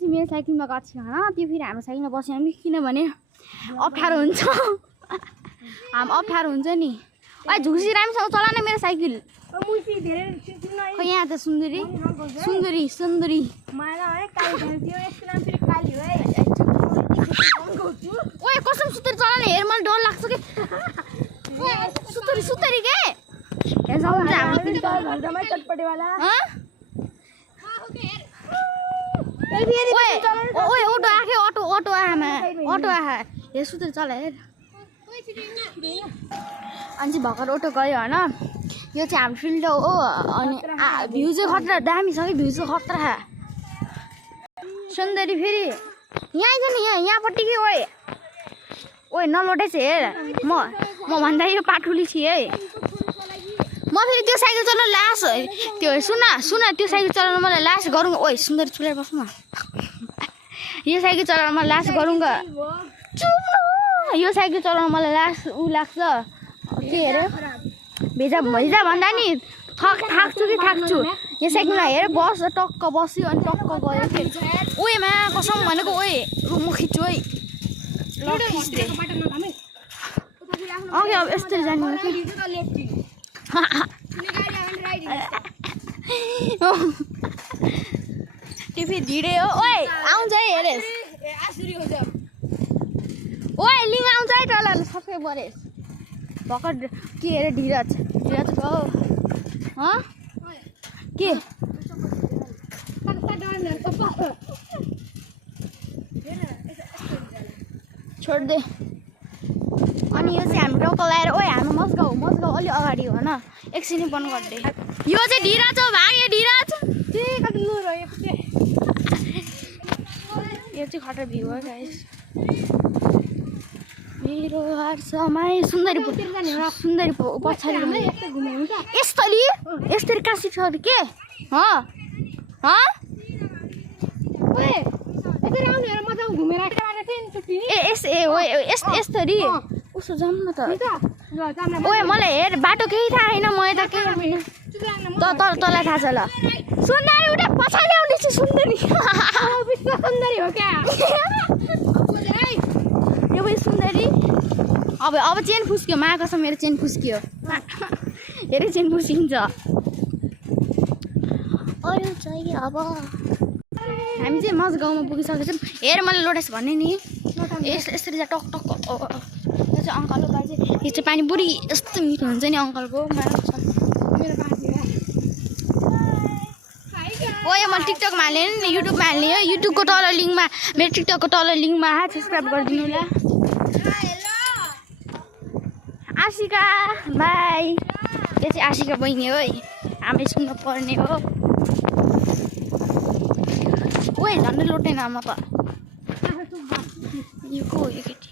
चाहिँ मेरो साइकलमा गएको छैन त्यो फेरि हाम्रो साइकलमा बसेन किनभने अप्ठ्यारो हुन्छ हाम्रो अप्ठ्यारो हुन्छ नि ओइ झुसी राम्रोसँग चला न मेरो साइकल खै यहाँ त सुन्दरी सुन्दरी सुन्दरी ओए कसम सुत्तरी चला न हेर मलाई डर लाग्छ कि सुत्तरी सुत्तरी के ओए ऑटो आखे ऑटो ऑटो आमा ऑटो आहा हे सुत्तरी चला हेर अनि चाहिँ भर्खर ऑटो गयो हैन यो चाहिँ हाम्रो फिल्ड हो अनि भ्यू चाहिँ खतरा दामी छ कि भ्यू चाहिँ खतरा सुन्दरी फेरि यहाँ आइज नि यहाँपट्टि के ओए ओए नलोटेछ हेर म भन्दा यो पाठुली छु है म फेरि त्यो साइकल चलाउन लास त्यो सुन त्यो साइकल चलाउन मलाई लास गरौँ ओए सुन्दरी चुलेर बस्नु न यो साइकल चलाउन मलाई लास गरौँगा यो साइकल चलाउन मलाई लास उ लाग्छ के हेर भेजा भेजा भन्दा नि थाक्छु कि थाक्छु यो साइकलमा हेर बस टक्क बस्यो अनि टक्क गयो कि ओएमा कसम भनेको ओए म खिच्छु है ल खिच्दे अघि अब यस्तरी जाने हो कि त्यो फेरि ढिँडै हो ओए आउँछ है हेरेस् ओए लिङ आउँछ है तल सब्सक्राइब गरेस् भर्खर के अरे ढिरज हो के छोड दे अनि यो चाहिँ हाम्रो टक्क लगाएर ओए हाम्रो मजगाउँ अलि अगाडि हो न एकछिन बन्द गरिदे यो चाहिँ ढिरज हो भाग्यो ढिरज यो चाहिँ खटर भ्यू हो गाइस मेरो हर समय सुन्दरी सुन्दरी पछाडि यस्तरी यस्तरी काशी छ के यस्तरी उसो जाऊँ न त ओए मलाई हेर बाटो केही थाहा छैन म यता केही तँलाई थाहा छ ल सुन्दरी उठा पछाडि आउँदैछ सुन्दरी सुन्दरी हो क्या यो पनि सुन्दरी अब चेन फुस्क्यो मा कसम मेरो चेन फुस्क्यो हेरे चेन फुस्किन्छ अरे चाहिँ अब हामी चाहिँ मजगाउँमा पुगिसकेको छौँ हेर मैले लोटेस भने नि यसरी चाहिँ टक टक यो चाहिँ अङ्कलको बाजे यो चाहिँ पानी पुरी यस्तो मिठो हुन्छ नि अङ्कलको ओए म टिकटकमा हाल्ने नि युट्युबमा हाल्ने हो युट्युबको तल लिङ्कमा मेरो टिकटकको तल लिङ्कमा सब्सक्राइब गरिदिनु ल आशिका बाई यो चाहिँ आशिका बहिनी हो है हामी स्कुलमा पढ्ने हो ओए झन्डै लोटेन म त यो को हो यो केटी